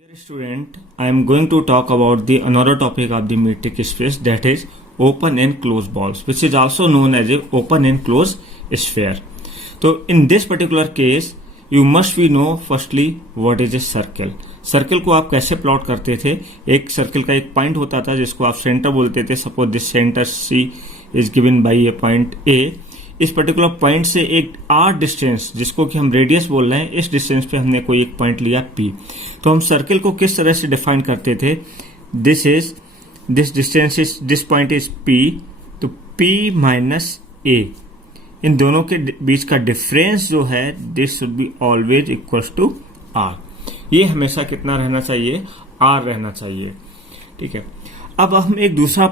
Dear student, I am going to talk about the another topic of the metric space, that is open and closed balls, which is also known as a open and closed sphere. So in this particular case, you must be know firstly what is a circle. Circle को आप कैसे plot करते थे? एक circle का एक point होता था जिसको आप सेंटर बोलते थे. Suppose this centre C is given by a point A. इस पर्टिकुलर पॉइंट से एक आर डिस्टेंस, जिसको कि हम रेडियस बोल रहे हैं, इस डिस्टेंस पे हमने कोई एक पॉइंट लिया पी. तो हम सर्कल को किस तरह से डिफाइन करते थे? This distance is, this point is P, तो पी माइनस ए, इन दोनों के बीच का डिफरेंस जो है this should be always equals to R. ये हमेशा कितना रहना चाहिए? आर रहना चाहिए. ठीक है. अब हम एक दूसरा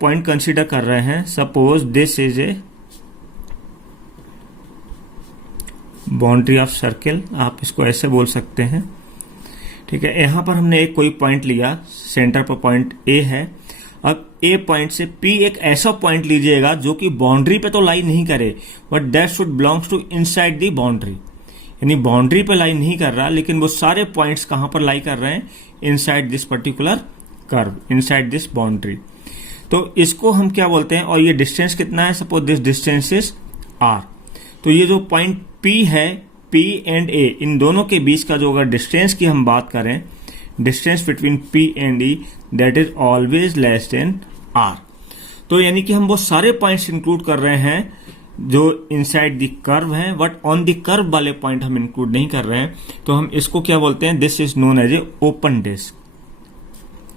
पॉइंट कंसीडर कर रहे हैं. Suppose this is A boundary of circle, आप इसको ऐसे बोल सकते हैं. ठीक है. यहां पर हमने एक कोई पॉइंट लिया, सेंटर पर पॉइंट ए है. अब ए पॉइंट से पी एक ऐसा पॉइंट लीजिएगा जो कि बाउंड्री पे तो लाई नहीं करे, but that should belongs to inside the boundary. यानी बाउंड्री पे लाई नहीं कर रहा, लेकिन वो सारे पॉइंट्स कहां पर लाई कर रहे हैं? Inside this particular curve, inside this boundary. तो इसको हम क्या बोलते हैं? और ये डिस्टेंस कितना है? Suppose this distance is R. तो ये जो पॉइंट पी है, पी एंड ए, इन दोनों के बीच का जो अगर डिस्टेंस की हम बात करें, distance between P and E, that is always less than R. तो यानी कि हम वो सारे पॉइंट्स इंक्लूड कर रहे हैं जो इनसाइड द कर्व हैं, बट ऑन द कर्व वाले पॉइंट हम इंक्लूड नहीं कर रहे हैं. तो हम इसको क्या बोलते हैं? This is known as a open disc.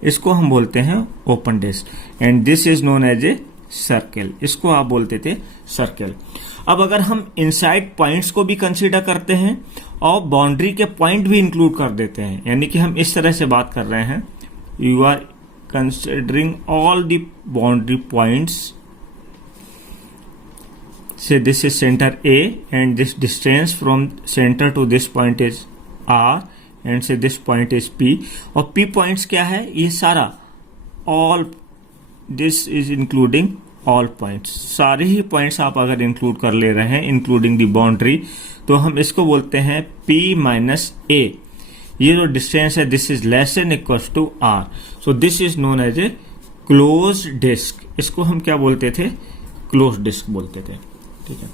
इसको हम बोलते हैं open disc. And this is known as a circle. इसको आप बोलते थे सर्कल. अब अगर हम इनसाइड पॉइंट्स को भी कंसीडर करते हैं और बाउंड्री के पॉइंट भी इंक्लूड कर देते हैं, यानी कि हम इस तरह से बात कर रहे हैं, you are considering all the boundary points. Say this is center A and this distance from center to this point is R and say this point is P. और P points क्या है? ये सारा all, this is including all points. सारे ही points आप अगर include कर ले रहे हैं including the boundary, तो हम इसको बोलते हैं P minus A. ये जो distance है this is less than equals to R. So this is known as a closed disk. इसको हम क्या बोलते थे? closed disk बोलते थे. ठीक है.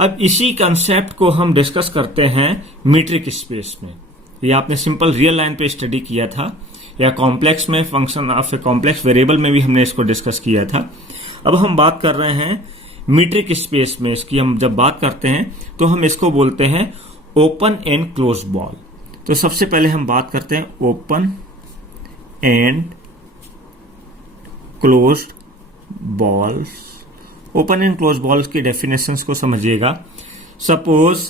अब इसी कंसेप्ट को हम डिस्कस करते हैं मीट्रिक स्पेस में. ये आपने सिंपल रियल लाइन पे स्टडी किया था, या कॉम्प्लेक्स में, function of a complex variable में भी हमने इसको डिस्कस किया था. अब हम बात कर रहे हैं मीट्रिक स्पेस में. इसकी हम जब बात करते हैं तो हम इसको बोलते हैं ओपन एंड क्लोज बॉल. तो सबसे पहले हम बात करते हैं open and close balls. Open and close balls की डेफिनेशंस को समझिएगा. Suppose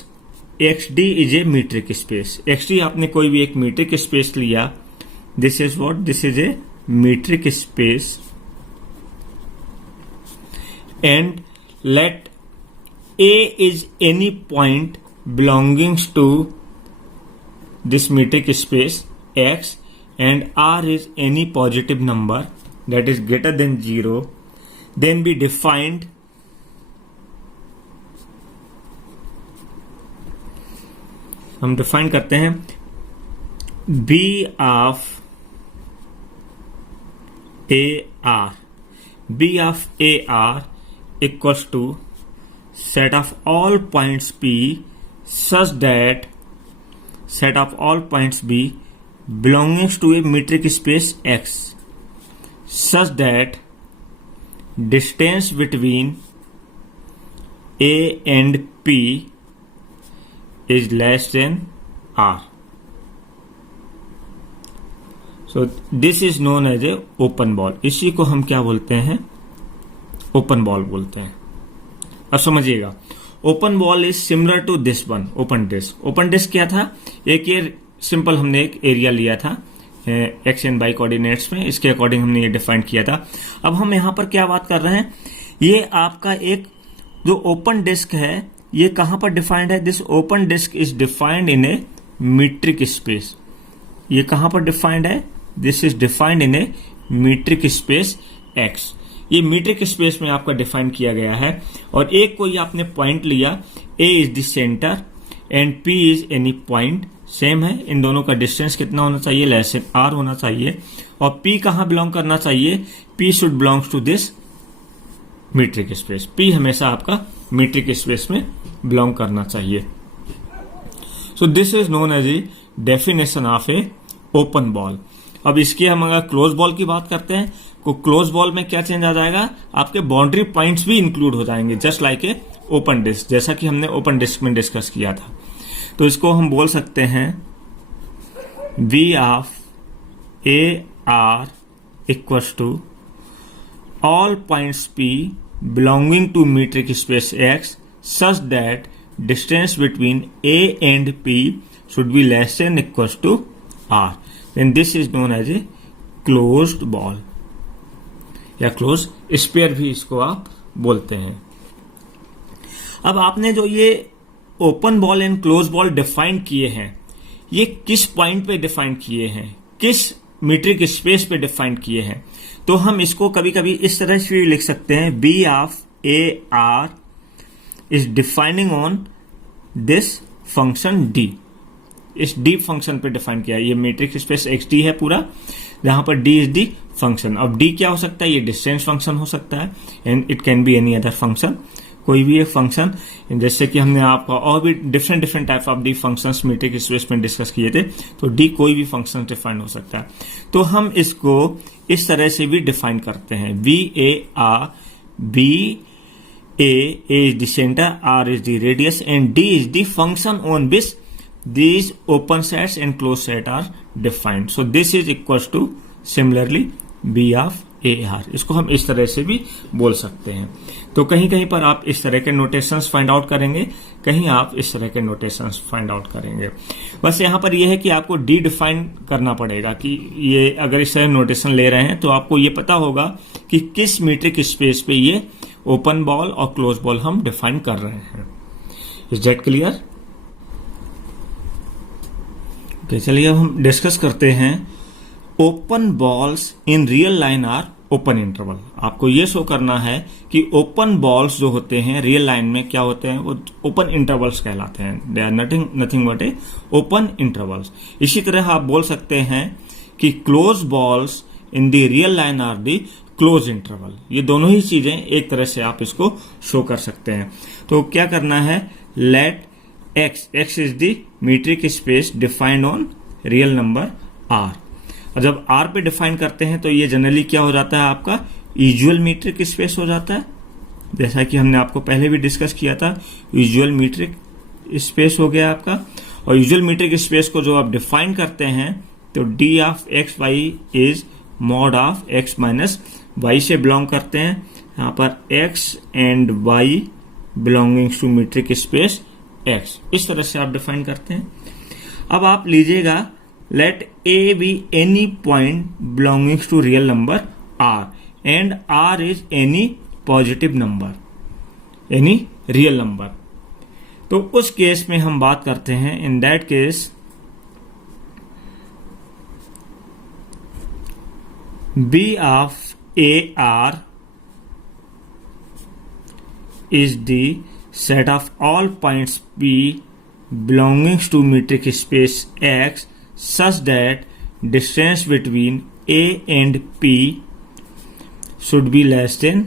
X D is a metric space. X D आपने कोई भी एक मीट्रिक स्पेस लिया. This is what? This is a metric space. And let A is any point belongings to this metric space X, and R is any positive number that is greater than 0. Then be defined हम define करते हैं B of AR. B of AR equals to set of all points P such that set of all points B belongs to a metric space X such that distance between A and P is less than R. So this is known as a open ball. इसी को हम क्या बोलते हैं? Open ball बोलते हैं. अब समझिएगा, open ball is similar to this one, open disc. Open disc क्या था? एक ये सिंपल हमने एक एरिया लिया था एक्स एंड वाई कोऑर्डिनेट्स में, इसके अकॉर्डिंग हमने ये डिफाइन किया था. अब हम यहां पर क्या बात कर रहे हैं? ये आपका एक जो ओपन डिस्क है, ये कहां पर डिफाइंड है? This open disc is defined in a metric space. ये कहां पर डिफाइंड है? This is defined in a metric space X. ये मीट्रिक स्पेस में आपका डिफाइन किया गया है. और एक कोई आपने पॉइंट लिया, A is the centre and P is any point same है, इन दोनों का डिस्टेंस कितना होना चाहिए, लेस देन आर होना चाहिए। और P कहाँ बिलोंग करना चाहिए, P should belongs to this metric space. P हमेशा आपका मीट्रिक स्पेस में बिलोंग करना चाहिए। So this is known as a definition of a open ball. अब इसकी हम अगर क्लोज बॉल की बात करते हैं तो क्लोज बॉल में क्या चेंज आ जाएगा, आपके बाउंड्री पॉइंट्स भी इंक्लूड हो जाएंगे, just like a open disc, जैसा कि हमने ओपन डिस्क में डिस्कस किया था। तो इसको हम बोल सकते हैं V of A R equals to all points P belonging to metric space X such that distance between A and P should be less than equals to R. Then this is known as a closed ball या closed sphere भी इसको आप बोलते हैं। अब आपने जो ये open ball and close ball define किए हैं, ये किस पॉइंट पे डिफाइन किए हैं, किस मीट्रिक स्पेस पे डिफाइन किए हैं, तो हम इसको कभी कभी इस तरह से भी लिख सकते हैं, B of A R is defining on this function D। इस D फंक्शन पे डिफाइन किया है, ये मीट्रिक स्पेस XD है पूरा, जहां पर D इज दी फंक्शन। अब D क्या हो सकता है, ये डिस्टेंस फंक्शन हो सकता है, and it can be any other function, कोई भी एक फंक्शन, जैसे कि हमने आपका और भी different type of D functions metric space में डिस्कस किए थे, तो डी कोई भी फंक्शन डिफाइन हो सकता है। तो हम इसको इस तरह से भी डिफाइन करते हैं, V A R, B A is the centre, R is the radius and D is the function on which these open sets and closed set are defined. So this is equals to similarly B of AR. इसको हम इस तरह से भी बोल सकते हैं। तो कहीं कहीं पर आप इस तरह के नोटेशंस फाइंड आउट करेंगे, कहीं आप इस तरह के नोटेशंस फाइंड आउट करेंगे। बस यहाँ पर यह है कि आपको डी डिफाइन करना पड़ेगा कि ये अगर इस तरह नोटेशन ले रहे हैं तो आपको ये पता होगा कि किस मीट्रिक स्पेस पे ये ओपन बॉल और क्लोज बॉल हम डिफाइन कर रहे हैं। Is that clear? चलिए अब हम डिस्कस करते हैं open balls in real line are open interval. आपको ये शो करना है कि ओपन बॉल्स जो होते हैं रियल लाइन में क्या होते हैं, वो ओपन इंटरवल्स कहलाते हैं। They are nothing but a open intervals. इसी तरह आप बोल सकते हैं कि close balls in the real line are the close interval. ये दोनों ही चीजें एक तरह से आप इसको शो कर सकते हैं। तो क्या करना है, late X is the metric space defined on real number R। और जब R पे डिफाइन करते हैं तो ये जनरली क्या हो जाता है, आपका यूजुअल मीट्रिक स्पेस हो जाता है, जैसा कि हमने आपको पहले भी डिस्कस किया था। यूजुअल मीट्रिक स्पेस हो गया आपका, और यूजुअल मीट्रिक स्पेस को जो आप डिफाइन करते हैं तो D of X Y is mod of X minus Y से बिलोंग करते हैं। यहाँ पर X and Y belongings to metric space X, इस तरह से आप डिफाइन करते हैं। अब आप लीजिएगा, let A be any point belongings to real number R and R is any positive number, any real number. तो उस केस में हम बात करते हैं, in that case B of AR is the set of all points P belonging to metric space X such that distance between A and P should be less than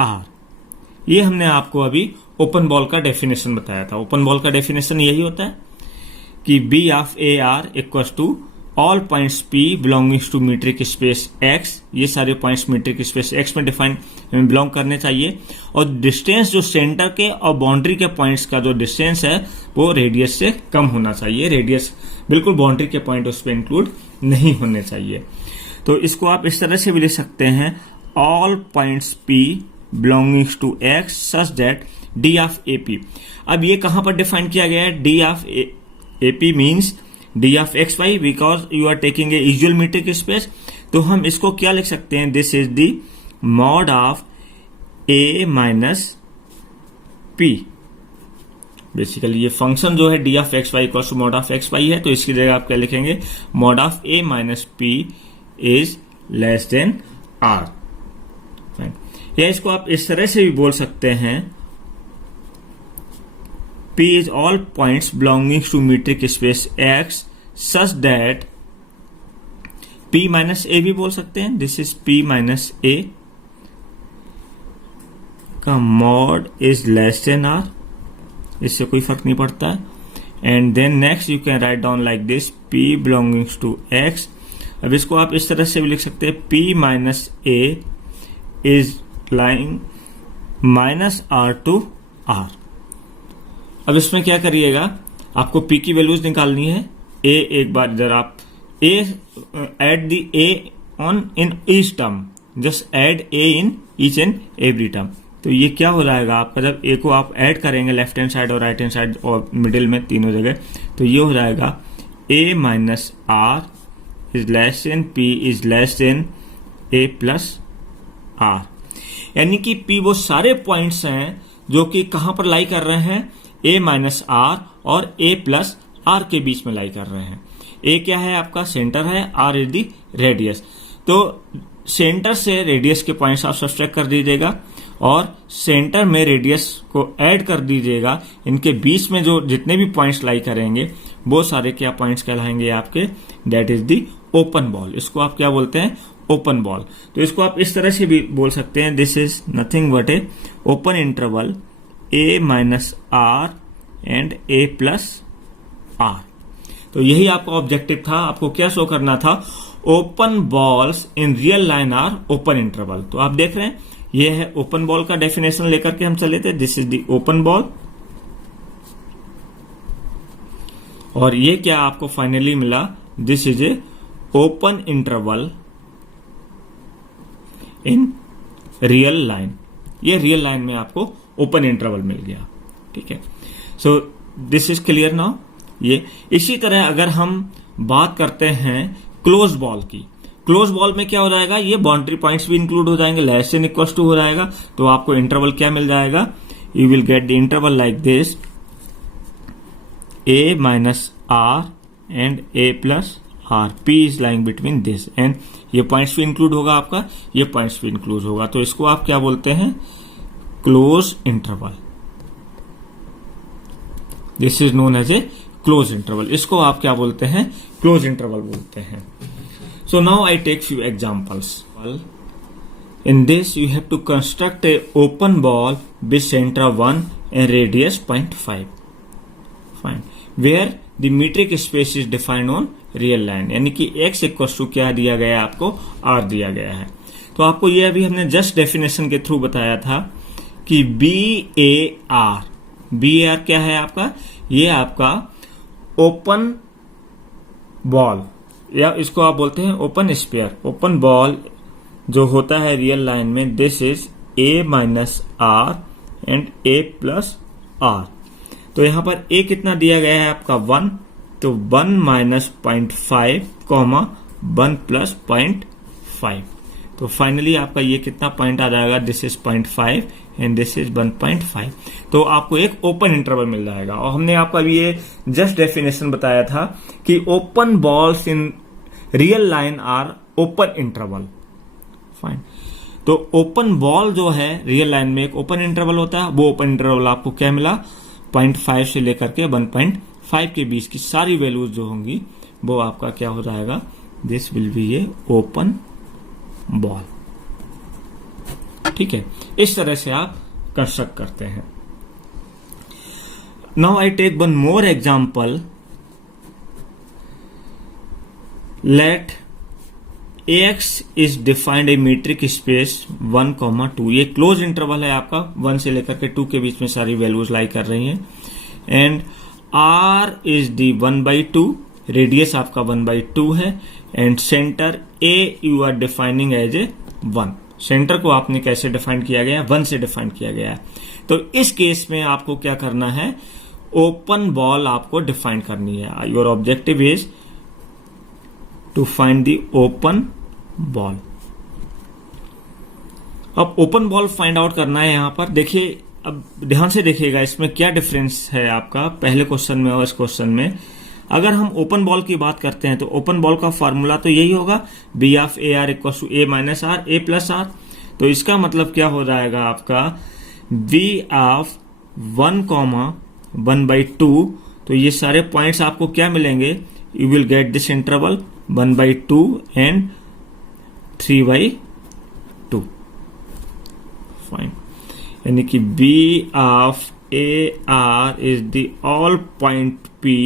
R। ये हमने आपको अभी ओपन बॉल का definition बताया था। Open ball का definition यही होता है कि B of AR equals to all points P belongings to metric space X, ये सारे पॉइंट्स मीट्रिक स्पेस X में डिफाइन बिलोंग करने चाहिए, और डिस्टेंस जो सेंटर के और बाउंड्री के पॉइंट्स का जो डिस्टेंस है वो रेडियस से कम होना चाहिए। रेडियस बिल्कुल बाउंड्री के पॉइंट उस पर इंक्लूड नहीं होने चाहिए। तो इसको आप इस तरह से भी लिख सकते हैं, all points P belongings to X such that D of AP। अब ये कहां पर डिफाइन किया गया है, D of AP means D of XY because you are taking a usual metric space। तो हम इसको क्या लिख सकते हैं, this is the mod of A minus P। Basically ये फंक्शन जो है D of XY equals to mod of XY है, तो इसकी जगह आप क्या लिखेंगे, mod of A minus P is less than R। या इसको आप इस तरह से भी बोल सकते हैं, P is all points belonging to metric space X such that P minus A भी बोल सकते हैं, this is P minus A का mod is less than R, इससे कोई फर्क नहीं पड़ता है। And then next you can write down like this P belongings to X। अब इसको आप इस तरह से भी लिख सकते हैं P minus A is lying minus R to R। अब इसमें क्या करिएगा, आपको P की वैल्यूज निकालनी है। A एक बार इधर आप A add the A on in each term, just add A in each and every term। तो ये क्या हो जाएगा आपका, जब A को आप ऐड करेंगे लेफ्ट हैंड साइड और राइट हैंड साइड और मिडिल में तीनों जगह, तो ये हो जाएगा A minus R is less then P is less then A plus R। यानी कि P वो सारे पॉइंट्स हैं जो कि कहां पर लाई कर रहे हैं, A माइनस R और A प्लस R के बीच में लाई कर रहे हैं। A क्या है आपका, सेंटर है, R इज दी रेडियस। तो सेंटर से रेडियस के पॉइंट्स आप सब्सट्रैक्ट कर दीजिएगा और सेंटर में रेडियस को ऐड कर दीजिएगा। इनके बीच में जो जितने भी पॉइंट्स लाई करेंगे वो सारे क्या पॉइंट्स कहलाएंगे आपके, that is the open ball. इसको आप क्या बोलते हैं, ओपन बॉल। तो इसको आप इस तरह से भी बोल सकते हैं, this is nothing but a open interval A minus R and A plus R। तो यही आपका ऑब्जेक्टिव था, आपको क्या शो करना था, open balls in real line are open interval. तो आप देख रहे हैं ये है ओपन बॉल का डेफिनेशन लेकर के हम चले थे, this is the open ball. और ये क्या आपको फाइनली मिला, this is A open interval in real line. ये रियल लाइन में आपको ओपन इंटरवल मिल गया, ठीक है। सो दिस इज क्लियर नाउ। ये इसी तरह अगर हम बात करते हैं क्लोज बॉल की, क्लोज बॉल में क्या हो जाएगा, ये बाउंड्री पॉइंट्स भी इंक्लूड हो जाएंगे, लेस देन इक्वल टू हो जाएगा। तो आपको इंटरवल क्या मिल जाएगा, you will get the interval like this A minus R and A plus R, P is lying between this, and ये पॉइंट्स भी इंक्लूड होगा आपका, ये पॉइंट्स भी इंक्लूड होगा। तो इसको आप क्या बोलते हैं, close interval. This is known as a close interval. इसको आप क्या बोलते हैं, क्लोज इंटरवल बोलते हैं। So now I take few examples. In this you have to construct a open ball with centre 1 and radius 0.5, fine, where the metric space is defined on real line. यानी कि x equal to क्या दिया गया है आपको, R दिया गया है। तो आपको ये अभी हमने जस्ट डेफिनेशन के थ्रू बताया था कि BAR क्या है आपका, ये आपका ओपन बॉल, या इसको आप बोलते हैं ओपन स्फीयर। ओपन बॉल जो होता है रियल लाइन में, this is A minus R and A plus R। तो यहां पर A कितना दिया गया है आपका 1, तो 1 माइनस 0.5 कॉमा 1 प्लस 0.5। तो फाइनली आपका ये कितना पॉइंट आ जाएगा, this is 0.5 and this is 1.5। तो आपको एक ओपन इंटरवल मिल जाएगा। और हमने आपको अभी ये जस्ट डेफिनेशन बताया था कि open balls in real line are open interval, fine. तो ओपन बॉल जो है रियल लाइन में एक ओपन इंटरवल होता है, वो ओपन इंटरवल आपको क्या मिला, 0.5 से लेकर के 1.5 के बीच की सारी वैल्यूज जो होंगी वो आपका क्या हो जाएगा, this will be a open ball, ठीक है। इस तरह से आप कंस्ट्रक्ट करते हैं। Now I take one more example. Let AX is defined a metric space 1,2। ये क्लोज इंटरवल है आपका, 1 से लेकर के 2 के बीच में सारी वैल्यूज लाई कर रही हैं। And R is the 1/2, radius आपका 1/2 है, and centre A you are defining as a 1। Centre को आपने कैसे डिफाइन किया गया, 1 से डिफाइन किया गया है। तो इस केस में आपको क्या करना है, ओपन बॉल आपको डिफाइन करनी है। Your objective is to find the open ball. अब ओपन बॉल फाइंड आउट करना है। यहां पर देखिए, अब ध्यान से देखिएगा इसमें क्या डिफरेंस है आपका पहले क्वेश्चन में और इस क्वेश्चन में। अगर हम ओपन बॉल की बात करते हैं तो ओपन बॉल का फॉर्मूला तो यही होगा, B of AR equal to A minus R, A plus R। तो इसका मतलब क्या हो जाएगा आपका, B ऑफ 1, 1/2, तो ये सारे पॉइंट्स आपको क्या मिलेंगे, you will get this interval 1/2 and 3/2। Fine, यानी कि B of A R is the all point P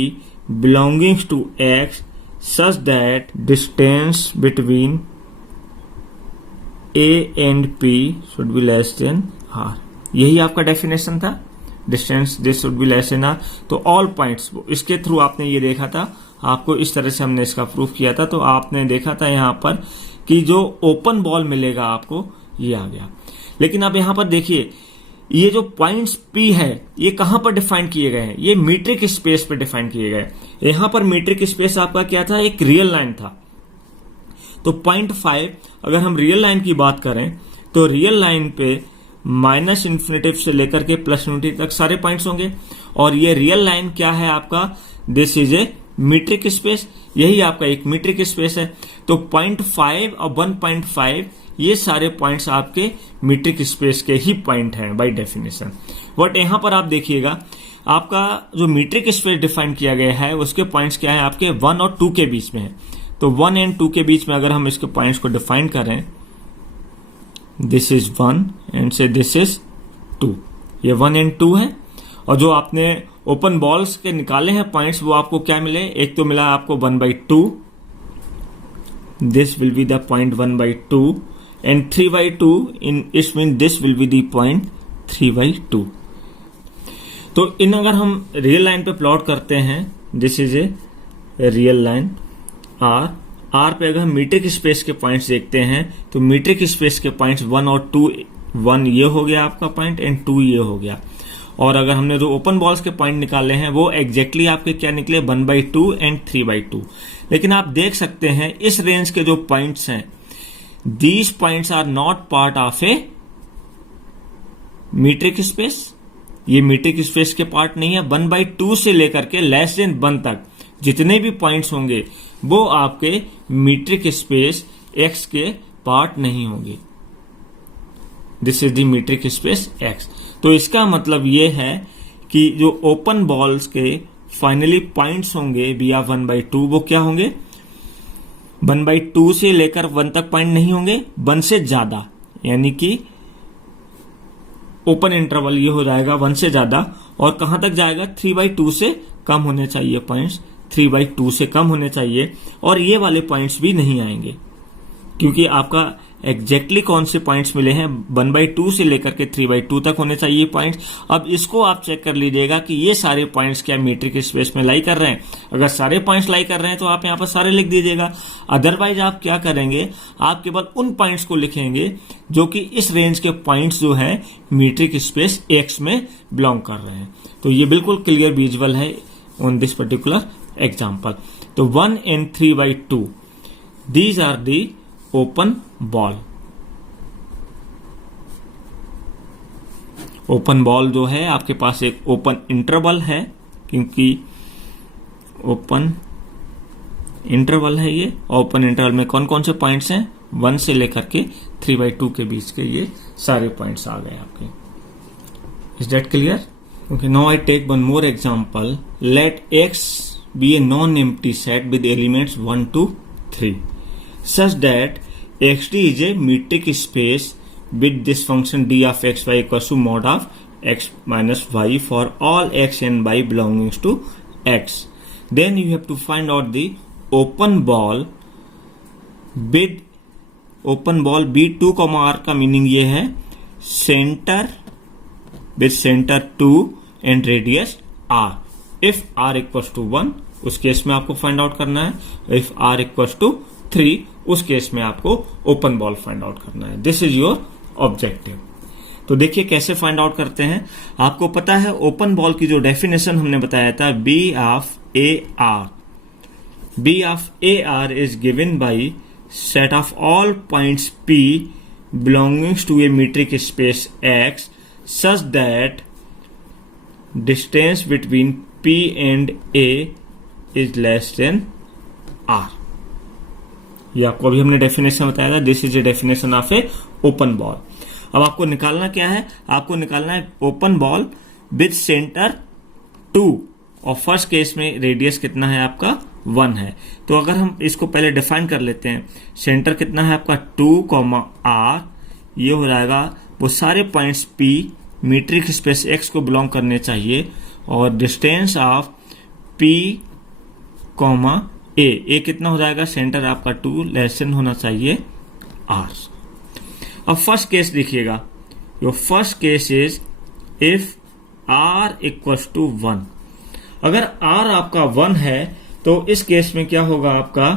belongings to X such that distance between A and P should be less than R. यही आपका definition था, distance this should be less than R. तो all points, इसके through आपने ये देखा था, आपको इस तरह से हमने इसका प्रूफ किया था। तो आपने देखा था यहां पर कि जो ओपन बॉल मिलेगा आपको ये आ गया। लेकिन अब यहां पर देखिए, ये जो पॉइंट्स P है ये कहां पर डिफाइन किए गए हैं, ये मीट्रिक स्पेस पे डिफाइन किए गए। यहां पर मीट्रिक स्पेस आपका क्या था, एक रियल लाइन था। तो 0.5 अगर हम रियल लाइन की बात करें तो रियल लाइन पे माइनस इन्फिनिटी से लेकर के प्लस इन्फिनिटी तक सारे पॉइंट्स होंगे। और ये रियल लाइन क्या है आपका, this is a metric space, यही आपका एक मीट्रिक स्पेस है। तो 0.5 और 1.5 ये सारे पॉइंट्स आपके मीट्रिक स्पेस के ही पॉइंट हैं बाय डेफिनेशन। बट यहां पर आप देखिएगा, आपका जो मीट्रिक स्पेस डिफाइन किया गया है उसके पॉइंट्स क्या है, आपके 1 और 2 के बीच में है। तो 1 एंड 2 के बीच में अगर हम इसके पॉइंट्स को डिफाइन करें, दिस इज 1 एंड से दिस इज 2, ये 1 एंड 2 है। और जो आपने ओपन बॉल्स के निकाले हैं पॉइंट्स, वो आपको क्या मिले, एक तो मिला आपको 1/2, this will be the point 1/2 and 3/2 इन इस mean this will be the point 3/2। तो इन अगर हम रियल लाइन पे प्लॉट करते हैं, this is a real line R पे अगर हम मीट्रिक स्पेस के पॉइंट्स देखते हैं तो मीट्रिक स्पेस के पॉइंट्स 1 और 2, 1 ये हो गया आपका पॉइंट एंड 2 ये हो गया। और अगर हमने जो ओपन बॉल्स के पॉइंट निकाले हैं वो एग्जैक्टली आपके क्या निकले, 1/2 एंड 3/2। लेकिन आप देख सकते हैं इस रेंज के जो पॉइंट्स हैं, these points are not part of a metric space, ये मीट्रिक स्पेस के पार्ट नहीं है। 1/2 से लेकर के लेस देन 1 तक जितने भी पॉइंट्स होंगे वो आपके मीट्रिक स्पेस एक्स के पार्ट नहीं होंगे। This is the metric space x. तो इसका मतलब ये है कि जो ओपन बॉल्स के फाइनली पॉइंट्स होंगे बी ऑफ 1/2 वो क्या होंगे, 1/2 से लेकर 1 तक पॉइंट नहीं होंगे, 1 से ज्यादा, यानी कि ओपन इंटरवल ये हो जाएगा 1 से ज्यादा। और कहां तक जाएगा, 3/2 से कम होने चाहिए पॉइंट्स, 3/2 से कम होने चाहिए। और ये वाले पॉइंट्स भी नहीं आएंगे क्योंकि आपका एग्जैक्टली कौन से पॉइंट्स मिले हैं, 1/2 से लेकर के 3/2 तक होने चाहिए पॉइंट्स। अब इसको आप चेक कर लीजिएगा कि ये सारे पॉइंट्स क्या मीट्रिक स्पेस में लाई कर रहे हैं। अगर सारे पॉइंट्स लाई कर रहे हैं तो आप यहां पर सारे लिख दीजिएगा। अदरवाइज आप क्या करेंगे, आप केवल उन पॉइंट्स को लिखेंगे जो कि इस रेंज के पॉइंट्स जो है मीट्रिक स्पेस एक्स में बिलोंग कर रहे हैं। तो ये बिल्कुल क्लियर विजुअल है ऑन दिस पर्टिकुलर एग्जाम्पल। तो 1 and 3/2 these are the open ball. Open ball जो है आपके पास एक ओपन इंटरवल है, क्योंकि ओपन इंटरवल है ये। ओपन इंटरवल में कौन कौन से पॉइंट्स हैं, 1 से लेकर के 3/2 के बीच के ये सारे पॉइंट्स आ गए आपके। Is that clear? Okay, now I take one more example. Let x be a non-empty set with elements 1 to 3 such that xt is a metric space with this function d of x y equals to mod of x minus y for all x and y belonging to x. Then you have to find out the open ball with open ball b2, r का meaning ये है centre with center 2 and radius r. If r equals to 1 उस केस में आपको find out करना है, if r equals to 3 उस केस में आपको ओपन बॉल फाइंड आउट करना है। This is your objective. तो देखिए कैसे फाइंड आउट करते हैं। आपको पता है ओपन बॉल की जो डेफिनेशन हमने बताया था, B of A R. B of A R is given by set of all points P belongings to a metric space X such that distance between P and A is less than R. ये आपको अभी हमने definition बताया था, this is A definition of a open ball. अब आपको निकालना क्या है, आपको निकालना है ओपन बॉल विद सेंटर 2 और फर्स्ट केस में रेडियस कितना है आपका 1 है। तो अगर हम इसको पहले डिफाइन कर लेते हैं, सेंटर कितना है आपका 2, r, ये हो जाएगा वो सारे points P metric space X को बिलोंग करने चाहिए और डिस्टेंस ऑफ P, A कितना हो जाएगा, सेंटर आपका 2 लेस देन होना चाहिए R। अब फर्स्ट केस देखिएगा, your first case is if R equals to 1। अगर R आपका 1 है तो इस केस में क्या होगा आपका,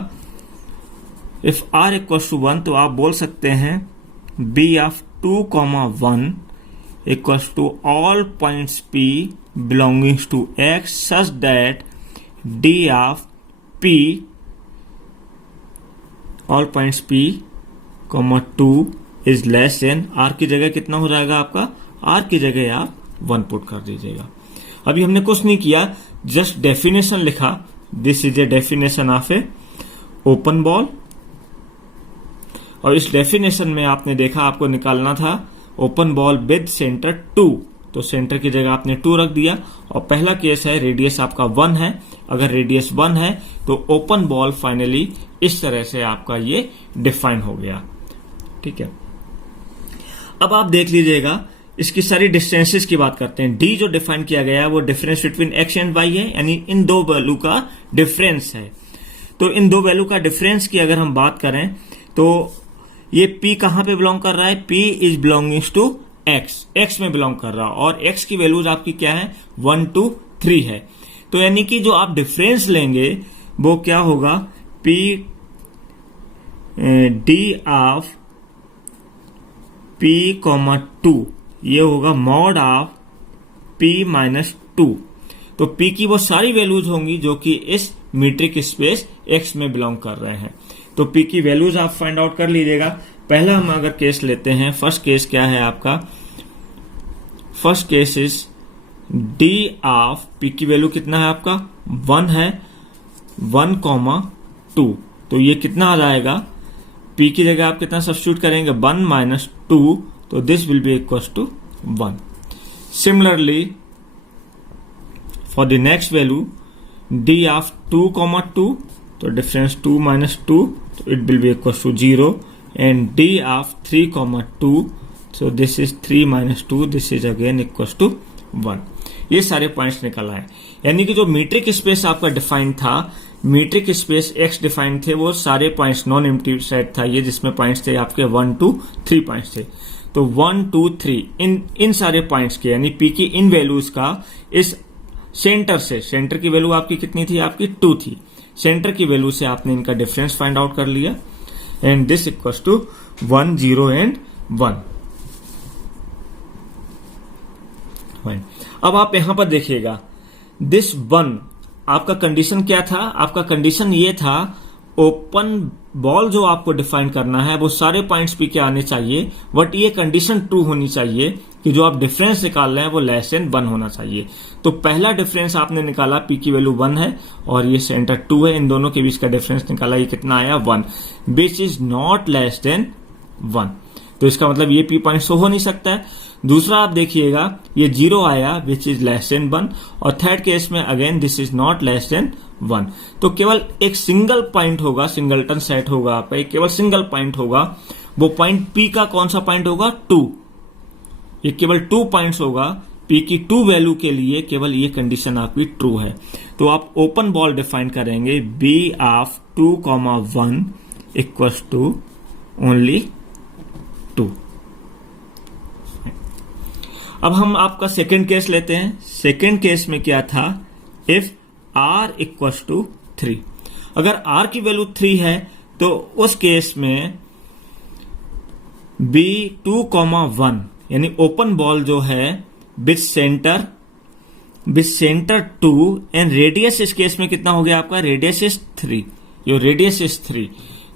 इफ R इक्वल्स टू 1 तो आप बोल सकते हैं B of 2, 1 equals to all points P belongings to X such that D of P all points P, 2 is less than, R की जगह कितना हो जाएगा आपका, R की जगह आप 1 पुट कर दीजिएगा। अभी हमने कुछ नहीं किया, जस्ट डेफिनेशन लिखा, this is A definition of a open ball. और इस डेफिनेशन में आपने देखा आपको निकालना था ओपन बॉल विद सेंटर 2, तो सेंटर की जगह आपने 2 रख दिया। और पहला केस है रेडियस आपका 1 है, अगर रेडियस 1 है तो ओपन बॉल फाइनली इस तरह से आपका ये डिफाइन हो गया। ठीक है, अब आप देख लीजिएगा इसकी सारी डिस्टेंसेस की बात करते हैं। डी जो डिफाइन किया गया है वो difference between X and Y है, यानी इन दो वैल्यू का डिफरेंस है। तो इन दो वैल्यू का डिफरेंस की अगर हम बात करें तो ये P कहां पे बिलोंग कर रहा है, P is belongings to X, X में बिलोंग कर रहा है और एक्स की वैल्यूज आपकी क्या है 1, 2, 3 है। तो यानी कि जो आप डिफरेंस लेंगे वो क्या होगा, P D ऑफ P, 2 ये होगा मॉड ऑफ P माइनस 2। तो P की वो सारी वैल्यूज होंगी जो कि इस मीट्रिक स्पेस X में बिलोंग कर रहे हैं। तो P की वैल्यूज आप फाइंड आउट कर लीजिएगा। पहला हम अगर केस लेते हैं, फर्स्ट केस क्या है आपका, first case is D of P की वैल्यू कितना है आपका 1 है, 1, 2। तो ये कितना आ जाएगा, P की जगह आप कितना सब्स्टिट्यूट करेंगे 1 माइनस 2, तो this will be equals to 1। Similarly for the next value D of 2, 2, तो डिफरेंस 2 माइनस 2, तो it will be equals to 0 and D of 3, 2, so this is 3 minus 2, this is again equals to 1। ये सारे points निकल आए, यानी कि जो metric space आपका डिफाइन था, मीट्रिक स्पेस X डिफाइन थे, वो सारे पॉइंट्स नॉन एम्प्टी सेट था ये, जिसमें पॉइंट्स थे आपके 1, 2, 3 पॉइंट्स थे। तो 1, 2, 3 इन सारे पॉइंट्स के, यानी P की इन वैल्यूज का इस सेंटर से, सेंटर की वैल्यू आपकी कितनी थी, आपकी 2 थी, सेंटर की वैल्यू से आपने इनका डिफरेंस फाइंड आउट कर लिया and this equals to 1, 0 and 1। अब आप यहां पर देखिएगा दिस 1 आपका कंडीशन क्या था, आपका कंडीशन ये था ओपन बॉल जो आपको डिफाइन करना है वो सारे पॉइंट्स P के आने चाहिए, बट ये कंडीशन 2 होनी चाहिए कि जो आप डिफरेंस निकाल रहे हैं वो लेस देन 1 होना चाहिए। तो पहला डिफरेंस आपने निकाला, P की वैल्यू 1 है और ये सेंटर 2 है, इन दोनों के बीच का डिफरेंस निकाला, ये कितना आया 1, which is not less than 1। तो इसका मतलब ये P पॉइंट हो नहीं सकता है। दूसरा आप देखिएगा ये 0 आया विच इज लेस देन 1, और थर्ड केस में again this is not less than 1। तो केवल एक सिंगल पॉइंट होगा, सिंगलटन सेट होगा आपका, केवल सिंगल पॉइंट होगा, वो पॉइंट P का कौन सा पॉइंट होगा 2, ये केवल 2 पॉइंट्स होगा। P की 2 वैल्यू के लिए केवल ये कंडीशन आपकी ट्रू है। तो आप ओपन बॉल डिफाइन करेंगे B of 2, 1 equals to only 2। अब हम आपका सेकेंड केस लेते हैं। सेकेंड केस में क्या था, इफ R इक्वल्स टू 3, अगर R की वैल्यू 3 है तो उस केस में B 2, 1 यानी ओपन बॉल जो है विथ सेंटर 2 एंड रेडियस इस केस में कितना हो गया आपका, radius is 3, yo radius is 3।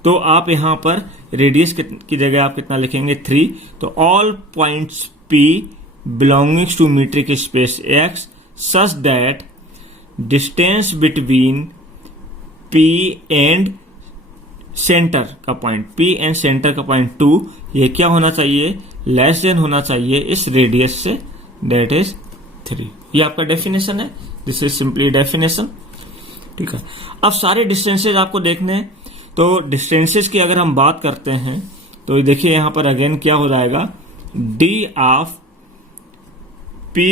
तो आप यहां पर रेडियस की जगह आप कितना लिखेंगे 3। तो all points P belongs to metric space X such that distance between P and center का पॉइंट, P and center का पॉइंट 2, ये क्या होना चाहिए, लेस देन होना चाहिए इस रेडियस से, दैट इज 3। ये आपका डेफिनेशन है, दिस इज सिंपली डेफिनेशन। ठीक है, अब सारे डिस्टेंसेज आपको देखने हैं, तो डिस्टेंसेज की अगर हम बात करते हैं तो देखिए यहां पर अगेन क्या हो जाएगा, D of p,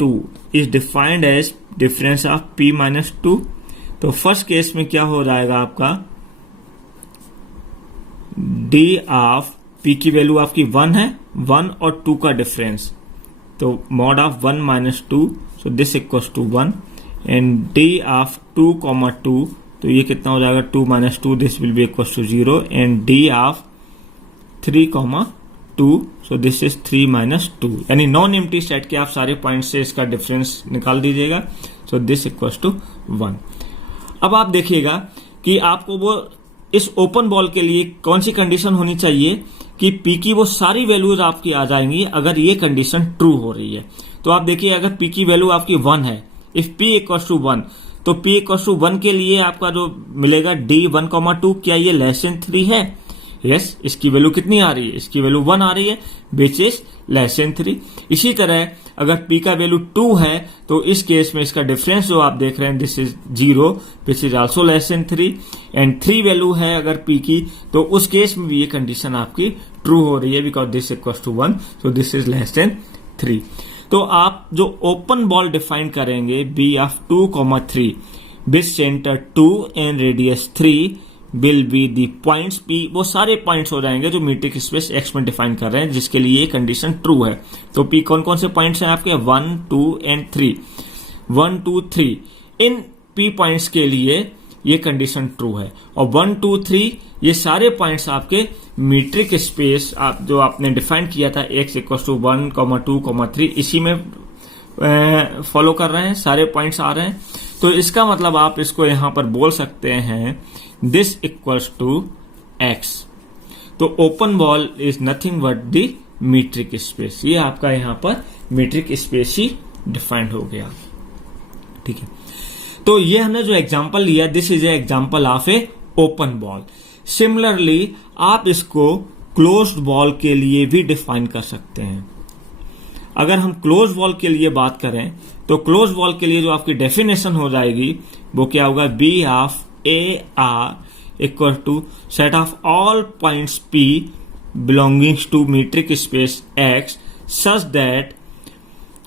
2 is defined age difference of p minus 2। तो फर्स्ट केस में क्या हो जाएगा आपका, d ऑफ p की वैल्यू आपकी 1 है, 1 और 2 का डिफरेंस, तो mod of 1 minus 2, so this equals to 1, and d of 2, 2, तो ये कितना हो जाएगा 2 minus 2, this will be equals to 0, and d of 3, 2, so this is 3 minus 2, यानी नॉन एम्प्टी सेट के आप सारे पॉइंट से इसका डिफरेंस निकाल दीजिएगा, सो दिस इक्वल्स टू 1। अब आप देखिएगा कि आपको वो इस ओपन बॉल के लिए कौन सी कंडीशन होनी चाहिए कि P की वो सारी वैल्यूज आपकी आ जाएंगी अगर ये कंडीशन ट्रू हो रही है। तो आप देखिए अगर P की वैल्यू आपकी 1 है, इफ P इक्वल्स टू 1, तो P इक्वल्स टू 1 के लिए आपका जो मिलेगा D 1, 2, क्या ये लेस देन 3 है? यस, इसकी वैल्यू कितनी आ रही है, इसकी वैल्यू 1 आ रही है, विच इज लेस देन 3। इसी तरह अगर P का वैल्यू 2 है तो इस केस में इसका डिफरेंस जो आप देख रहे हैं this is 0, which is also less than 3, and 3 value है अगर P की, तो उस केस में भी ये कंडीशन आपकी ट्रू हो रही है, because this equals to 1, so this is less than 3। तो आप जो ओपन बॉल डिफाइन करेंगे B of 2, 3 with centre 2 and radius 3 will be the points P, वो सारे पॉइंट्स हो जाएंगे जो मीट्रिक स्पेस X में डिफाइन कर रहे हैं, जिसके लिए ये कंडीशन ट्रू है। तो P कौन कौन से पॉइंट्स हैं आपके, 1, 2 एंड 3, 1, 2, 3, इन P पॉइंट्स के लिए ये कंडीशन ट्रू है, और 1, 2, 3 ये सारे पॉइंट्स आपके मीट्रिक स्पेस आप जो आपने डिफाइन किया था X इक्वल टू 1, 2, 3, इसी में फॉलो कर रहे हैं, सारे पॉइंट्स आ रहे हैं। तो इसका मतलब आप इसको यहां पर बोल सकते हैं दिस इक्वल्स टू X। तो open ball is nothing but the metric space, ये आपका यहां पर मीट्रिक स्पेस ही डिफाइंड हो गया। ठीक है, तो ये हमने जो एग्जांपल लिया, this is A example of a open ball. Similarly आप इसको क्लोज्ड बॉल के लिए भी डिफाइन कर सकते हैं। अगर हम क्लोज बॉल के लिए बात करें तो क्लोज बॉल के लिए जो आपकी डेफिनेशन हो जाएगी वो क्या होगा, B of AR equal to set of all points P belongings to metric space X such that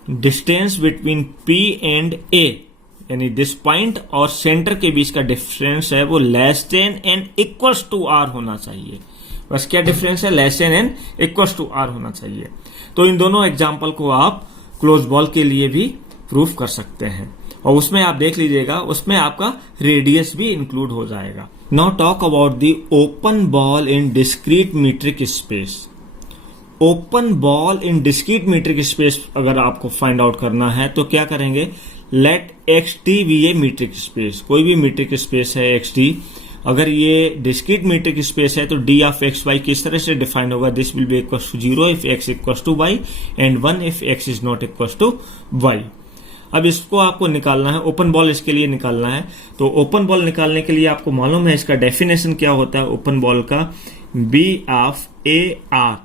distance between P and A, यानी दिस पॉइंट और सेंटर के बीच का डिफरेंस है वो less than and equals to R होना चाहिए। बस क्या डिफरेंस है, less than and equals to R होना चाहिए। तो इन दोनों एग्जाम्पल को आप क्लोज बॉल के लिए भी प्रूफ कर सकते हैं, और उसमें आप देख लीजिएगा उसमें आपका रेडियस भी इंक्लूड हो जाएगा। Now talk about the open ball in discrete metric space. Open ball in discrete metric space अगर आपको फाइंड आउट करना है तो क्या करेंगे, let XT be a metric space, कोई भी मीट्रिक स्पेस है XT, अगर ये डिस्क्रीट मीट्रिक स्पेस है तो D ऑफ X Y किस तरह से डिफाइंड होगा, this will be equal to 0 if X equal to Y and 1 if X is not equal to Y। अब इसको आपको निकालना है, ओपन बॉल इसके लिए निकालना है। तो ओपन बॉल निकालने के लिए आपको मालूम है इसका डेफिनेशन क्या होता है ओपन बॉल का, B of AR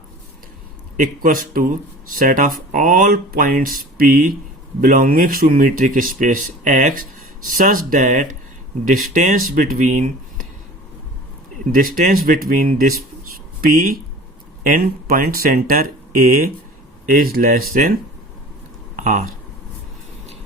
equals to set of all points P belongs to metric space X such that distance between this P and point center A is less than R।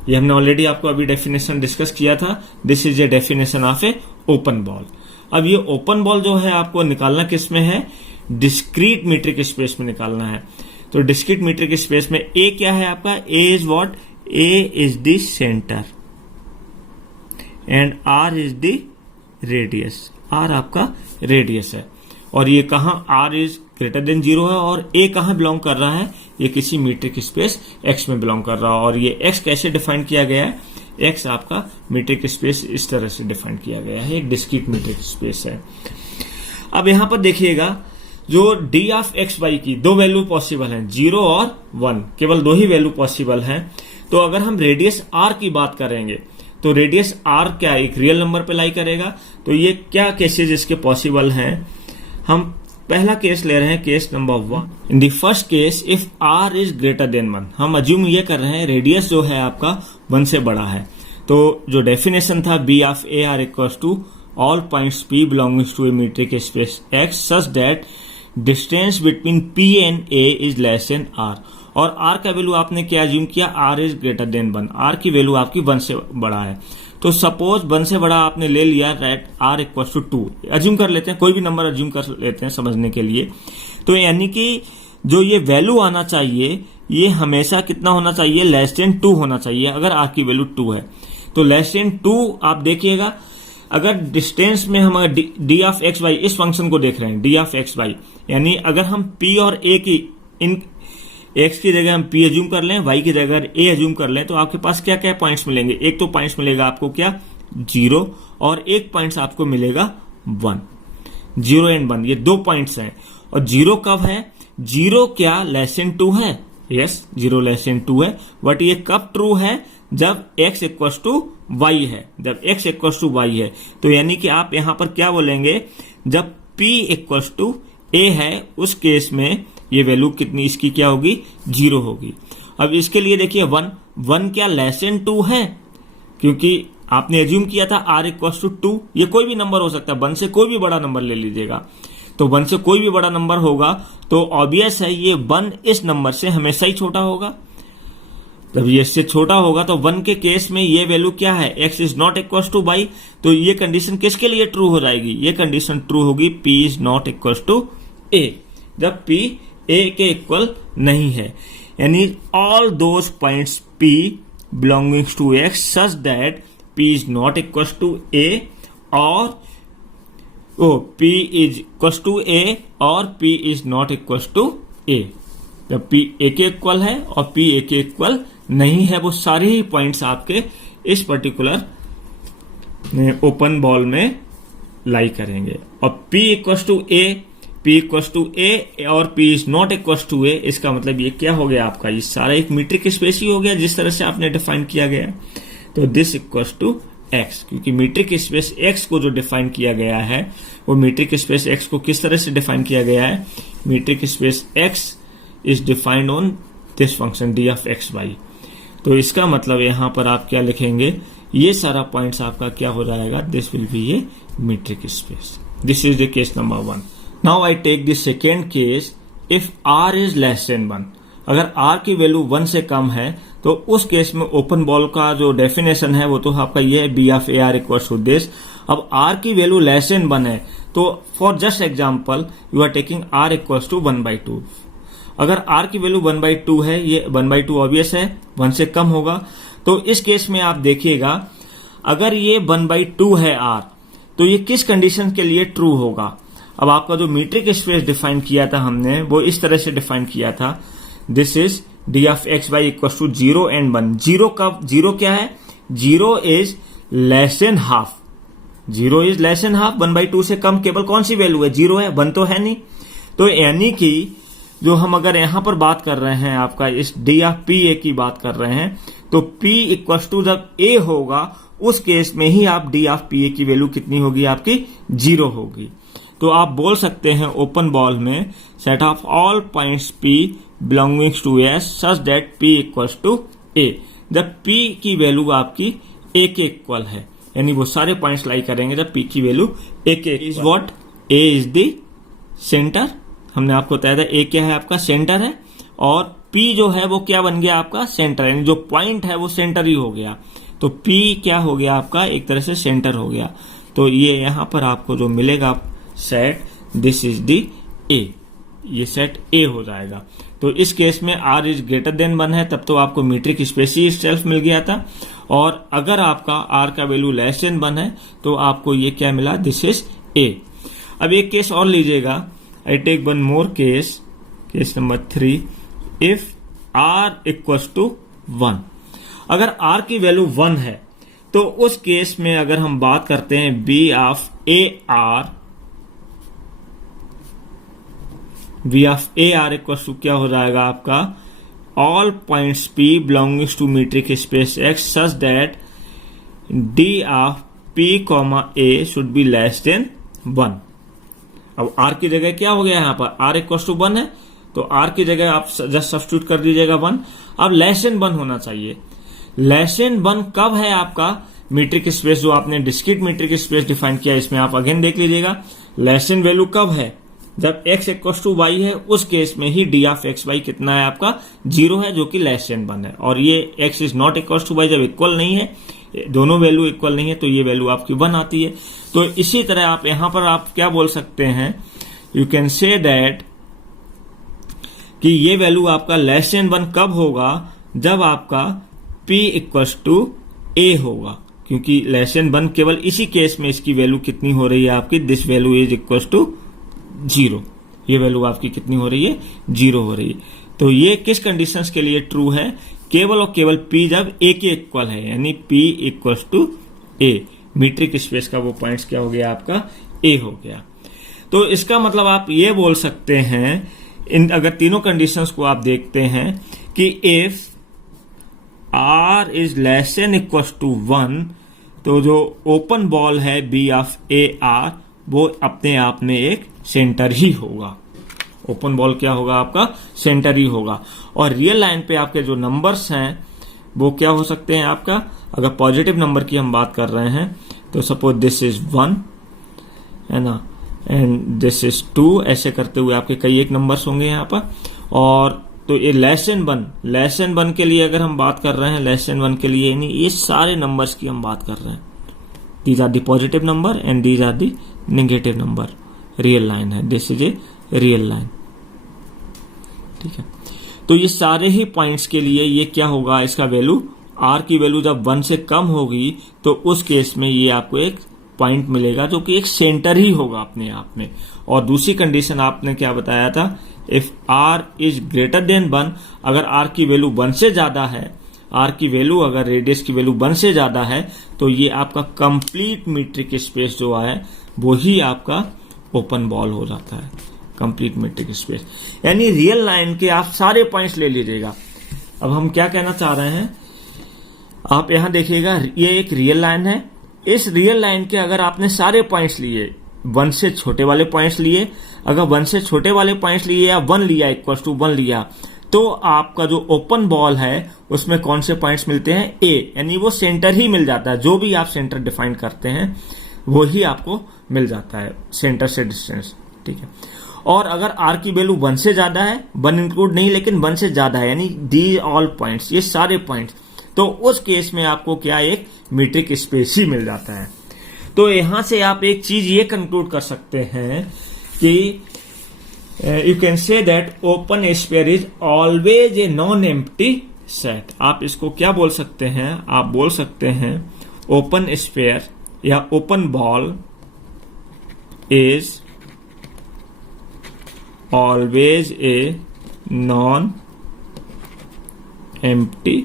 ये हमने already आपको अभी definition discuss किया था, this is A definition of a open ball. अब ये open ball जो है आपको निकालना किस में है, डिस्क्रीट मीट्रिक स्पेस में निकालना है। तो डिस्क्रीट मीट्रिक स्पेस में A क्या है आपका, A is what, A is the center and R is the radius, R आपका रेडियस है, और ये कहां R is greater than 0 है, और A कहां बिलोंग कर रहा है, ये किसी मीट्रिक स्पेस X में बिलोंग कर रहा है। और ये X कैसे डिफाइन किया गया है, X आपका मीट्रिक स्पेस इस तरह से डिफाइन किया गया है, एक डिस्क्रीट मीट्रिक स्पेस है। अब यहां पर देखिएगा जो D ऑफ X Y की दो वैल्यू पॉसिबल हैं, 0 और 1, केवल दो ही वैल्यू पॉसिबल हैं। तो अगर हम रेडियस R की बात करेंगे तो रेडियस R क्या एक रियल नंबर पे लाई करेगा। तो ये क्या केसेस इसके पॉसिबल हैं, हम पहला केस ले रहे हैं, case number 1। In the first case if R is greater than 1, हम अज्यूम ये कर रहे हैं रेडियस जो है आपका 1 से बड़ा है। तो जो डेफिनेशन था B of A R equal to all points P belonging to a metric space X such that distance between P and A is less than R. और आर का वैल्यू आपने क्या अज्यूम किया, R is greater than 1, R की value आपकी 1 से बड़ा है। तो सपोज 1 से बड़ा आपने ले लिया let R equal to 2, assume कर लेते हैं, कोई भी नंबर अज्यूम कर लेते हैं समझने के लिए। तो यानी कि जो ये वैल्यू आना चाहिए ये हमेशा कितना होना चाहिए, लेस देन 2 होना चाहिए अगर आर की वैल्यू 2 है। तो लेस देन 2 आप देखिएगा, अगर डिस्टेंस में हम डी ऑफ एक्स वाई इस फंक्शन को देख रहे हैं, डी ऑफ एक्स वाई, यानी अगर हम पी और ए की इन एक्स की जगह हम पी एज्यूम कर लें, वाई की जगह ए एज्यूम कर लें, तो आपके पास क्या क्या पॉइंट्स मिलेंगे। एक तो पॉइंट्स मिलेगा आपको क्या 0 और एक पॉइंट्स आपको मिलेगा 1, 0 एंड 1, ये 2 पॉइंट्स हैं। और 0 कब है, 0 क्या लेस देन 2 है, यस 0 लेस देन 2 है। बट ये कब ट्रू है, जब x इक्वल टू वाई है, जब x इक्वल टू वाई है। तो यानी कि आप यहां पर क्या बोलेंगे, जब p इक्वल टू a है उस केस में ये वैल्यू कितनी इसकी क्या होगी, 0 होगी। अब इसके लिए देखिए 1 क्या लेस देन 2 है, क्योंकि आपने एज्यूम किया था r इक्वल टू 2, ये कोई भी नंबर हो सकता है, 1 से कोई भी बड़ा नंबर ले लीजिएगा। तो 1 से कोई भी बड़ा नंबर होगा तो ऑब्वियस है ये 1 इस नंबर से हमेशा ही छोटा होगा। जब ये इससे छोटा होगा तो 1 के केस में ये वैल्यू क्या है, x is not equal to Y. तो ये कंडीशन किसके लिए ट्रू हो जाएगी, ये कंडीशन ट्रू होगी p is not equal to a, जब p a के इक्वल नहीं है। यानी all those points p belonging to x such that p is not equal to a और p is equal to a और p is not equal to a। जब p a के equal है और p a के equal नहीं है, वो सारे ही पॉइंट्स आपके इस पर्टिकुलर ओपन बॉल में लाई करेंगे। और p equal to a, p equal to a और p is not equal to a, इसका मतलब ये क्या हो गया आपका, ये सारा एक मीट्रिक स्पेस ही हो गया जिस तरह से आपने डिफाइन किया गया। तो दिस इक्वल टू x, क्योंकि मीट्रिक स्पेस x को जो डिफाइन किया गया है वो मीट्रिक स्पेस x को किस तरह से डिफाइन किया गया है, metric space x is defined on this function D of X Y. तो इसका मतलब यहां पर आप क्या लिखेंगे, ये सारा पॉइंट्स आपका क्या हो जाएगा, this will be a metric space. This is the case number 1। Now I take the second case, if r is less than 1, अगर r की वैल्यू 1 से कम है तो उस केस में ओपन बॉल का जो डेफिनेशन है वो तो आपका ये है B of A R equal to this. अब r की वैल्यू लेस देन 1 है तो for just example you are taking r equal to 1/2। अगर r की वैल्यू 1/2 है, ये 1/2 ऑब्वियस है, 1 से कम होगा। तो इस केस में आप देखिएगा अगर ये 1/2 है r, तो ये किस कंडीशन के लिए ट्रू होगा। अब आपका जो मीट्रिक स्पेस डिफाइन किया था हमने वो इस तरह से डिफाइन किया था, this is D of X Y equal to 0 and 1। 0 कब, 0 क्या है, 0 is less than half, 0 is less than half, 1/2 से कम केवल कौन सी वैल्यू है, 0 है, 1 तो है नहीं। तो यानी कि जो हम अगर यहां पर बात कर रहे हैं आपका इस डी ऑफ पी ए की बात कर रहे हैं, तो p इक्वल टू जब a होगा उस केस में ही आप डी ऑफ पी ए की वैल्यू कितनी होगी, आपकी 0 होगी। तो आप बोल सकते हैं ओपन बॉल में set of all points p belonging to s such that p equal to a, जब p की वैल्यू आपकी a के इक्वल है, यानी वो सारे पॉइंट्स लाई करेंगे जब p की वैल्यू a के is what, a is the centre. हमने आपको बताया था a क्या है, आपका सेंटर है, और p जो है वो क्या बन गया, आपका सेंटर, यानी जो पॉइंट है वो सेंटर ही हो गया। तो p क्या हो गया आपका, एक तरह से सेंटर हो गया। तो ये यहां पर आपको जो मिलेगा set, this is the a, ये सेट a हो जाएगा। तो इस केस में r इज ग्रेटर देन 1 है, तब तो आपको मीट्रिक स्पेस ही सेल्फ मिल गया था। और अगर आपका r का वैल्यू लेस देन 1 है तो आपको ये क्या मिला, दिस इज a। अब एक केस और लीजिएगा, I take one more case, case number 3, if r equals to 1, अगर r की वैल्यू 1 है तो उस केस में अगर हम बात करते हैं b of a r, b of a r equal to क्या हो जाएगा आपका, all points p belonging to metric space x such that d of p comma a should be less than 1। अब r की जगह क्या हो गया, यहाँ पर r इक्वल टू 1 है तो r की जगह आप जस्ट सब्स्टिट्यूट कर दीजिएगा 1। अब लेस देन 1 होना चाहिए, लेस देन 1 कब है आपका मीट्रिक स्पेस, जो आपने डिस्क्रीट मीट्रिक स्पेस डिफाइन किया, इसमें आप अगेन देख लीजिएगा लेस देन वैल्यू कब है, जब x इक्वल्स टू y है, उस केस में ही d ऑफ एक्स वाई कितना है आपका 0 है, जो कि लेस देन 1 है। और ये x is not equals to y जब इक्वल नहीं है, दोनों वैल्यू इक्वल नहीं है, तो ये वैल्यू आपकी 1 आती है। तो इसी तरह आप यहां पर आप क्या बोल सकते हैं, यू कैन से दैट कि ये वैल्यू आपका लेस देन 1 कब होगा, जब आपका p इक्वल्स टू a होगा, क्योंकि लेस देन 1 केवल इसी केस में इसकी वैल्यू कितनी हो रही है आपकी, this value is equals to 0। ये वैल्यू आपकी कितनी हो रही है, 0 हो रही है। तो ये किस कंडीशंस के लिए ट्रू है, केवल और केवल p जब a के इक्वल है, यानी p equals to a, metric space का वो पॉइंट्स क्या हो गया आपका a हो गया। तो इसका मतलब आप ये बोल सकते हैं, इन अगर तीनों कंडीशंस को आप देखते हैं कि if r is less than equals to 1, तो जो ओपन बॉल है b ऑफ a r वो अपने आप में एक सेंटर ही होगा। ओपन बॉल क्या होगा आपका, सेंटर ही होगा। और रियल लाइन पे आपके जो नंबर्स हैं वो क्या हो सकते हैं आपका, अगर पॉजिटिव नंबर की हम बात कर रहे हैं तो सपोज दिस इज 1 है ना, एंड दिस इज 2, ऐसे करते हुए आपके कई एक नंबर्स होंगे यहाँ पर। और तो ये लेस देन 1 के लिए अगर हम बात कर रहे हैं, लेस देन 1 के लिए यानी ये सारे नंबर्स की हम बात कर रहे हैं, these are the positive number and these are the negative number. Real line है, this is a real line, ठीक है। तो ये सारे ही पॉइंट्स के लिए ये क्या होगा, इसका वैल्यू r की वैल्यू जब 1 से कम होगी तो उस केस में ये आपको एक पॉइंट मिलेगा जो कि एक सेंटर ही होगा अपने आप में। और दूसरी कंडीशन आपने क्या बताया था, if r is greater than 1, अगर r की वैल्यू 1 से ज्यादा है, r की वैल्यू अगर रेडियस की वैल्यू 1 से ज्यादा है, तो ये आपका कंप्लीट मीट्रिक स्पेस जो है वो ही आपका ओपन बॉल हो जाता है, कंप्लीट मीट्रिक स्पेस। यानी रियल लाइन के आप सारे पॉइंट्स ले लीजिएगा। अब हम क्या कहना चाह रहे हैं, आप यहां देखिएगा, ये एक रियल लाइन है। इस रियल लाइन के अगर आपने सारे पॉइंट्स लिए, 1 से छोटे वाले पॉइंट्स लिए, अगर 1 से छोटे वाले पॉइंट्स लिए या 1 लिया, इक्वल्स टू 1 लिया, तो आपका जो ओपन बॉल है उसमें कौन से पॉइंट्स मिलते हैं, a, यानी वो सेंटर ही मिल जाता है। जो भी आप सेंटर डिफाइन करते हैं वो ही आपको मिल जाता है, सेंटर से डिस्टेंस, ठीक है। और अगर r की वैल्यू 1 से ज्यादा है, 1 इंक्लूड नहीं लेकिन 1 से ज्यादा है, यानी दी ऑल पॉइंट्स, ये सारे पॉइंट्स, तो उस केस में आपको क्या एक मीट्रिक स्पेस ही मिल जाता है। तो यहां से आप एक चीज ये कंक्लूड कर सकते हैं कि you can say that open sphere is always a non empty set. आप इसको क्या बोल सकते हैं, आप बोल सकते हैं ओपन स्फीयर या open ball is always a non empty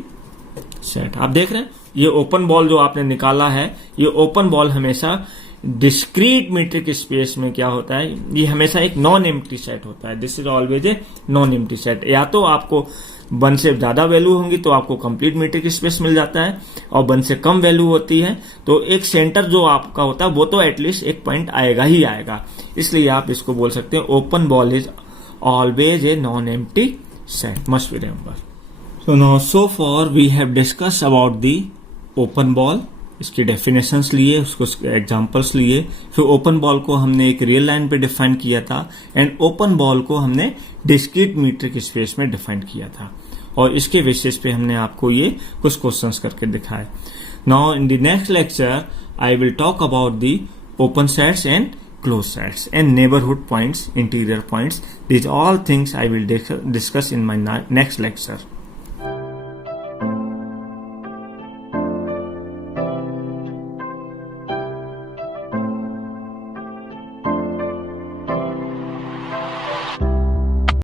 set. आप देख रहे हैं ये ओपन बॉल जो आपने निकाला है, ये ओपन बॉल हमेशा डिस्क्रीट मीट्रिक स्पेस में क्या होता है, ये हमेशा एक नॉन एम्प्टी सेट होता है। This is always a non empty set. या तो आपको 1 से ज्यादा वैल्यू होंगी तो आपको कंप्लीट मीट्रिक स्पेस मिल जाता है, और 1 से कम वैल्यू होती है तो एक सेंटर जो आपका होता है वो तो एटलीस्ट एक पॉइंट आएगा ही आएगा। इसलिए आप इसको बोल सकते हैं open ball is always a non empty set, must be remember. So now so far we have discussed about the open ball, इसकी डेफिनेशंस लिए, उसको एग्जांपल्स लिए, फिर ओपन बॉल को हमने एक रियल लाइन पे डिफाइन किया था, एंड ओपन बॉल को हमने डिस्क्रीट मीट्रिक स्पेस में डिफाइन किया था, और इसके बेसिस पे हमने आपको ये कुछ क्वेश्चंस करके दिखाए। Now in the next lecture I will talk about the open sets and closed sets and neighborhood points, interior points. These all things I will discuss in my next lecture.